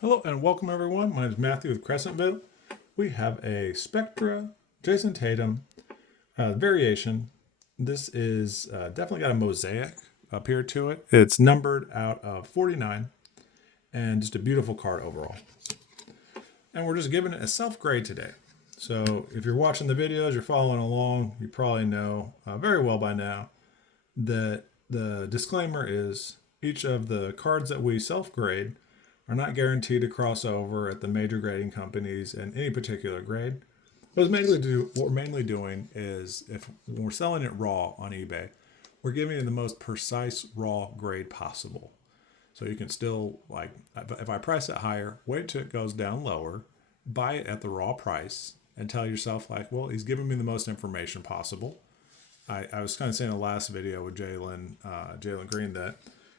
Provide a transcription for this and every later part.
Hello and welcome everyone. My name is Matthew with Crescent Vale. We have a Spectra Jayson Tatum variation. This is definitely got a mosaic up here to it. It's numbered out of 49 and just a beautiful card overall. And we're just giving it a self-grade today. So if you're watching the videos, you're following along, you probably know very well by now that the disclaimer is each of the cards that we self-grade are not guaranteed to cross over at the major grading companies in any particular grade. What we're mainly doing is when we're selling it raw on eBay, we're giving it the most precise raw grade possible. So you can still, like, if I price it higher, wait till it goes down lower, buy it at the raw price, and tell yourself, like, well, he's giving me the most information possible. I was kind of saying in the last video with Jalen Green that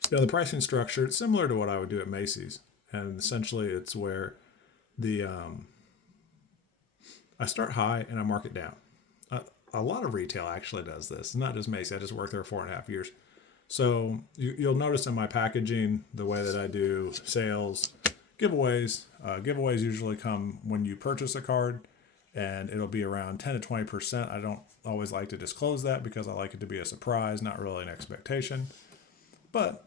the pricing structure it's similar to what I would do at Macy's, and essentially it's where the I start high and I mark it down. A lot of retail actually does this. It's not just Macy's. I just worked there 4.5 years. So you'll notice in my packaging the way that I do sales, giveaways. Giveaways usually come when you purchase a card, and it'll be around 10 to 20%. I don't always like to disclose that because I like it to be a surprise, not really an expectation. But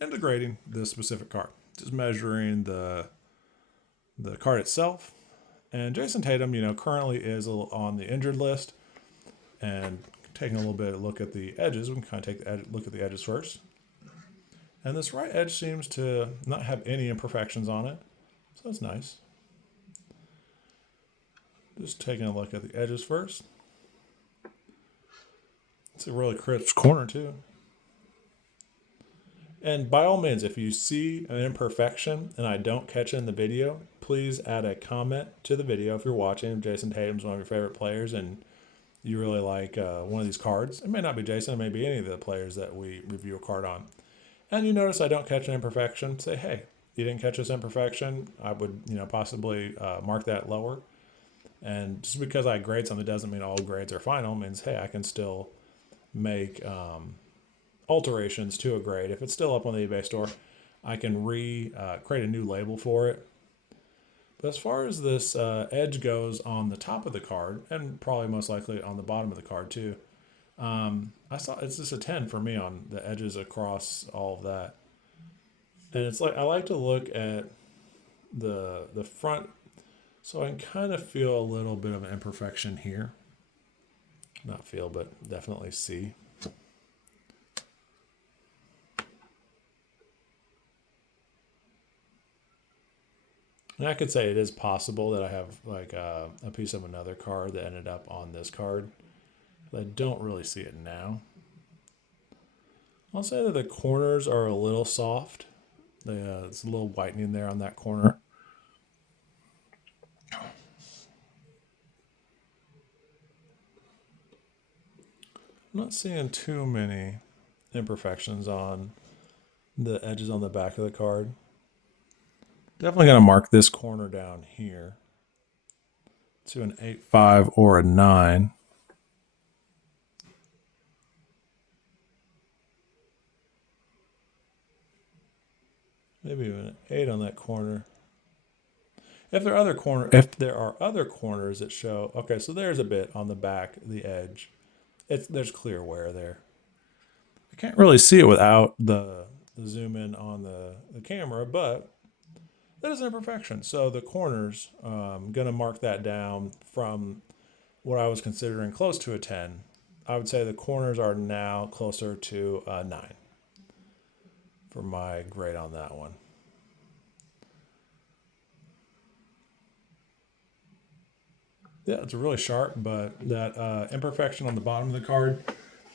integrating this specific card, just measuring the card itself. And Jayson Tatum, currently is on the injured list, and taking a little bit of a look at the edges, we can kind of look at the edges first. And this right edge seems to not have any imperfections on it, so that's nice. Just taking a look at the edges first. It's a really crisp corner too. And by all means, if you see an imperfection and I don't catch it in the video, please add a comment to the video if you're watching. Jayson Tatum's one of your favorite players and you really like one of these cards. It may not be Jayson, it may be any of the players that we review a card on. And you notice I don't catch an imperfection, say, hey, you didn't catch this imperfection. I would, possibly mark that lower. And just because I grade something doesn't mean all grades are final. It means, hey, I can still make alterations to a grade. If it's still up on the eBay store, I can create a new label for it. But as far as this edge goes on the top of the card, and probably most likely on the bottom of the card too, I saw it's just a 10 for me on the edges across all of that. And it's like I like to look at the front, so I can kind of feel a little bit of an imperfection here. Not feel, but definitely see. And I could say it is possible that I have like a piece of another card that ended up on this card. But I don't really see it now. I'll say that the corners are a little soft. It's a little whitening there on that corner. I'm not seeing too many imperfections on the edges on the back of the card. Definitely going to mark this corner down here to an 8.5 or a 9. Maybe even an 8 on that corner. If there are other corners that show, okay, so there's a bit on the back, the edge. There's clear wear there. I can't really see it without the zoom in on the camera, but that is an imperfection. So the corners, going to mark that down from what I was considering close to a 10. I would say the corners are now closer to a 9 for my grade on that one. Yeah, it's really sharp, but that imperfection on the bottom of the card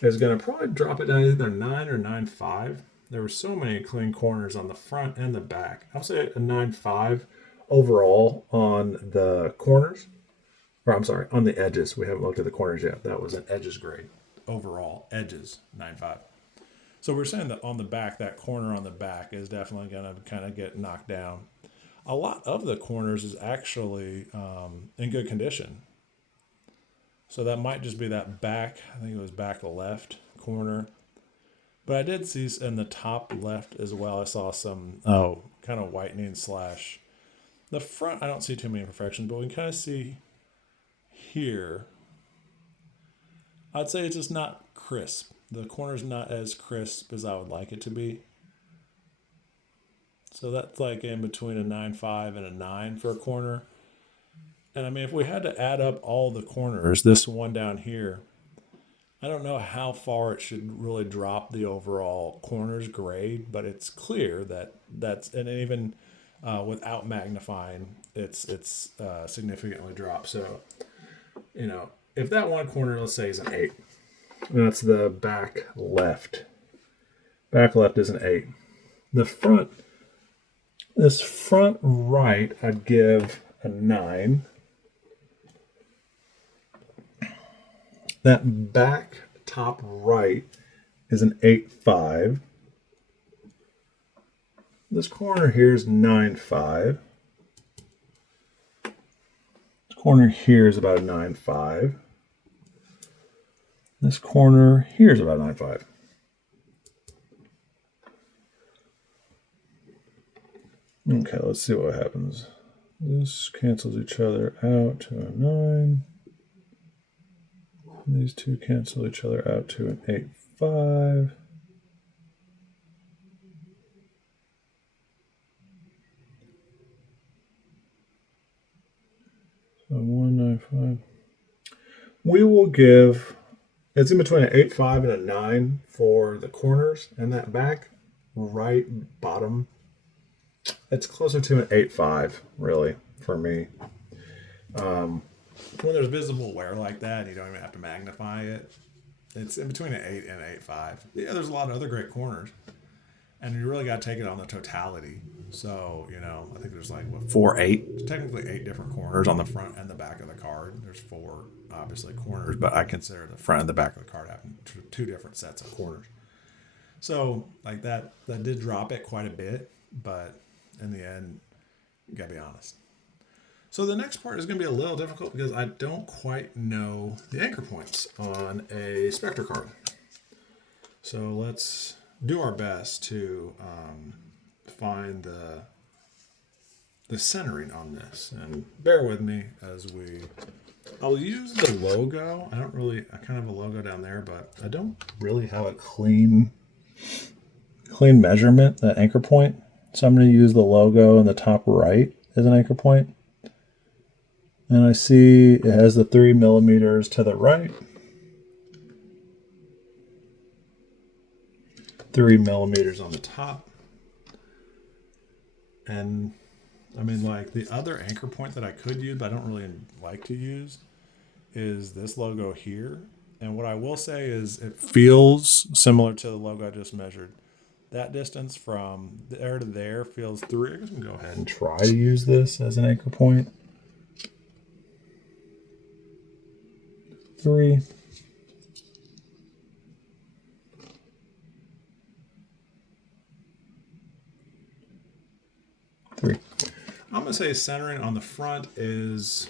is going to probably drop it down either 9 or 9.5. There were so many clean corners on the front and the back. I'll say a 9.5 overall on the corners. Or I'm sorry, on the edges. We haven't looked at the corners yet. That was an edges grade. Overall, edges, 9.5. So we're saying that on the back, that corner on the back is definitely going to kind of get knocked down. A lot of the corners is actually in good condition. So that might just be that back, I think it was back left corner. But I did see in the top left as well, I saw some, kind of whitening slash. The front, I don't see too many imperfections, but we can kind of see here. I'd say it's just not crisp. The corner's not as crisp as I would like it to be. So that's like in between a 9.5 and a 9 for a corner. And I mean, if we had to add up all the corners, this one down here, I don't know how far it should really drop the overall corners grade, but it's clear that's, and even without magnifying, it's significantly dropped. So, if that one corner, let's say, is an 8, and that's the back left. Back left is an 8. This front right, I'd give a 9. That back top right is an 8.5. This corner here is 9.5. This corner here is about a 9.5. This corner here is about 9.5. Okay, let's see what happens. This cancels each other out to a 9. These two cancel each other out to an 8.5. So 1.95. We will give, it's in between an 8.5 and a 9 for the corners, and that back right bottom, it's closer to an 8.5, really, for me. When there's visible wear like that, you don't even have to magnify it. It's in between an 8 and an 8.5. Yeah, there's a lot of other great corners, and you really got to take it on the totality. So, I think there's like 8. Technically 8 different corners on the front and the back of the card. There's 4, obviously, corners, but I consider the front and the back of the card having 2 different sets of corners. So, like that did drop it quite a bit, but in the end, you gotta be honest. So the next part is going to be a little difficult because I don't quite know the anchor points on a Spectra card. So let's do our best to find the centering on this. And bear with me as I'll use the logo. I kind of have a logo down there, but I don't really have a clean measurement, that anchor point. So I'm going to use the logo in the top right as an anchor point. And I see it has the 3 millimeters to the right. 3 millimeters on the top. And I mean, like the other anchor point that I could use, but I don't really like to use, is this logo here. And what I will say is it feels similar to the logo I just measured. That distance from there to there feels 3. I guess we can go ahead and try to use this as an anchor point. 3. I'm going to say centering on the front is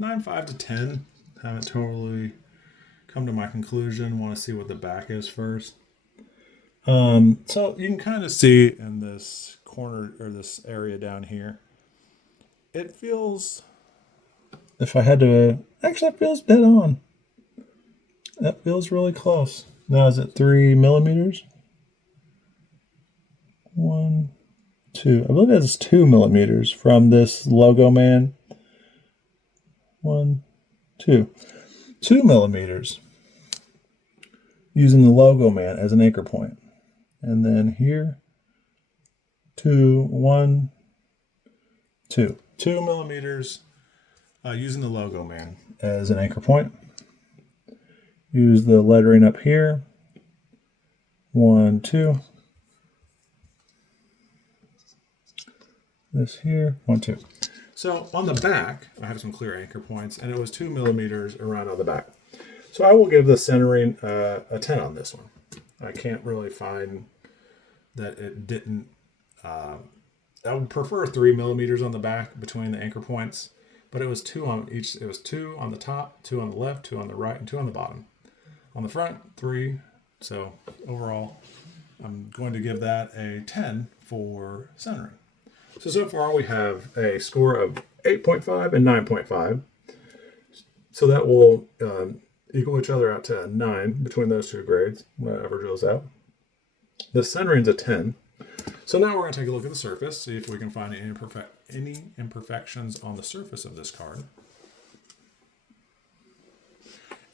9.5 to 10. Haven't totally come to my conclusion. Want to see what the back is first. So you can kind of see in this corner or this area down here, it feels, if I had to, actually it feels dead on. That feels really close. Now is it 3 millimeters? 1, 2. I believe that's 2 millimeters from this logo man. 1, 2. 2 millimeters. Using the logo man as an anchor point. And then here, 2, 1, 2. 2 millimeters using the logo man as an anchor point. Use the lettering up here. 1, 2. This here, 1, 2. So on the back, I have some clear anchor points, and it was 2 millimeters around on the back. So I will give the centering a 10 on this one. I can't really find that it didn't. I would prefer 3 millimeters on the back between the anchor points, but it was 2 on each. It was 2 on the top, 2 on the left, 2 on the right, and 2 on the bottom. On the front, 3, So overall, I'm going to give that a 10 for centering. So far we have a score of 8.5 and 9.5. So that will equal each other out to a 9 between those two grades when I average those out. The centering's a 10. So now we're going to take a look at the surface, see if we can find any imperfections on the surface of this card.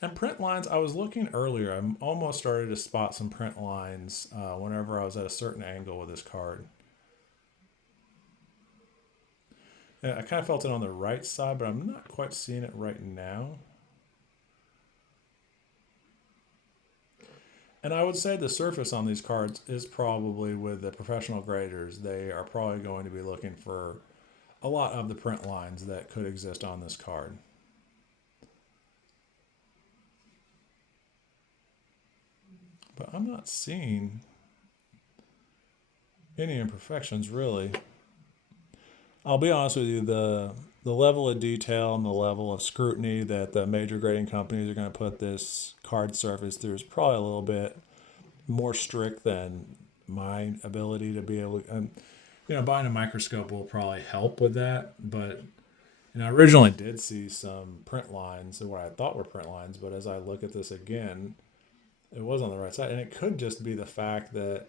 And print lines, I was looking earlier. I almost started to spot some print lines whenever I was at a certain angle with this card. And I kind of felt it on the right side, but I'm not quite seeing it right now. And I would say the surface on these cards is probably, with the professional graders, they are probably going to be looking for a lot of the print lines that could exist on this card. But I'm not seeing any imperfections, really. I'll be honest with you, the level of detail and the level of scrutiny that the major grading companies are going to put this card surface through is probably a little bit more strict than my ability to be able to, buying a microscope will probably help with that. But, I originally did see some print lines, what I thought were print lines, but as I look at this again, it was on the right side. And it could just be the fact that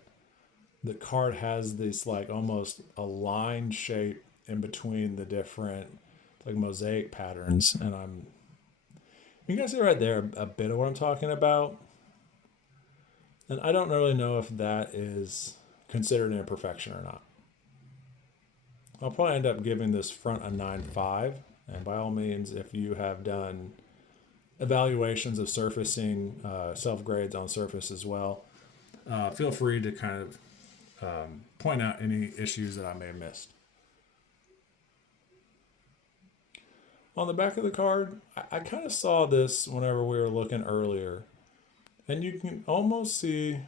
the card has this like almost a line shape in between the different like mosaic patterns. And you can see right there a bit of what I'm talking about. And I don't really know if that is considered an imperfection or not. I'll probably end up giving this front a 9.5. And by all means, if you have done evaluations of surfacing, self-grades on surface as well, feel free to kind of point out any issues that I may have missed. On the back of the card, I kind of saw this whenever we were looking earlier. And you can almost see,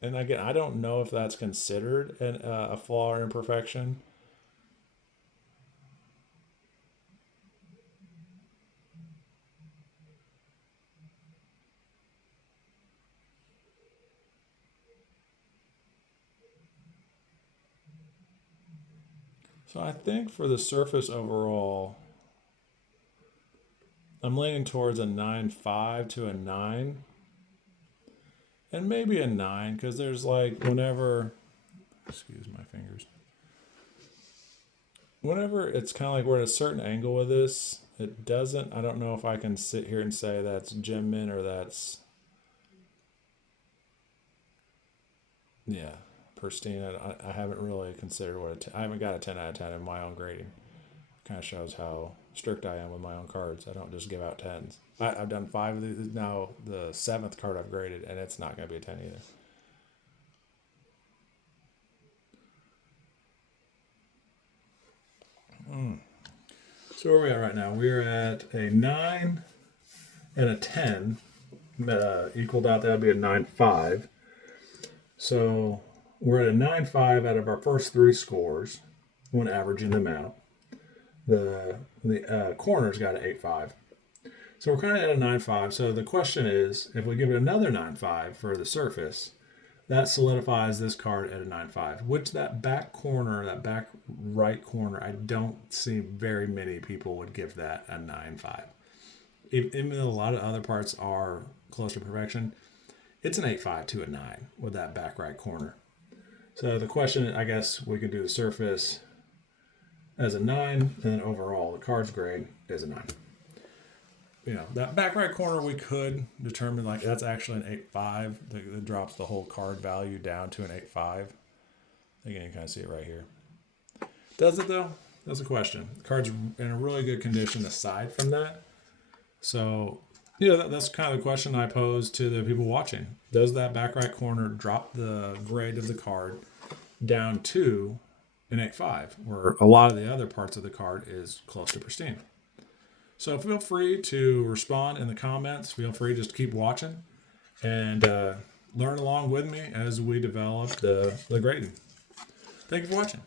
and again, I don't know if that's considered a flaw or imperfection. So I think for the surface overall, I'm leaning towards a 9.5 to a 9. And maybe a 9, because there's like whenever it's kind of like we're at a certain angle with this, I don't know if I can sit here and say that's gem mint or that's, pristine. I haven't really considered I haven't got a 10 out of 10 in my own grading. Kind of shows how strict I am with my own cards. I don't just give out 10s. I've done 5 of these. Now the 7th card I've graded, and it's not going to be a 10 either. So where are we at right now? We're at a 9 and a 10. Equaled out, that would be a 9.5. So we're at a 9.5 out of our first 3 scores when averaging them out. The corner's got an 8.5. So we're kind of at a 9.5. So the question is, if we give it another 9.5 for the surface, that solidifies this card at a 9.5. Which that back corner, that back right corner, I don't see very many people would give that a 9.5. Even though a lot of other parts are close to perfection, it's an 8.5 to a 9 with that back right corner. So the question, I guess we could do the surface as a 9, and then overall the card's grade is a 9. That back right corner we could determine like that's actually an 8.5. That drops the whole card value down to an 8.5. Again, you kind of see it right here. Does it though? That's a question. The card's in a really good condition aside from that. So, that's kind of the question I pose to the people watching. Does that back right corner drop the grade of the card down to an 8.5, where a lot of the other parts of the card is close to pristine? So feel free to respond in the comments. Feel free just to keep watching and learn along with me as we develop the grading. Thank you for watching.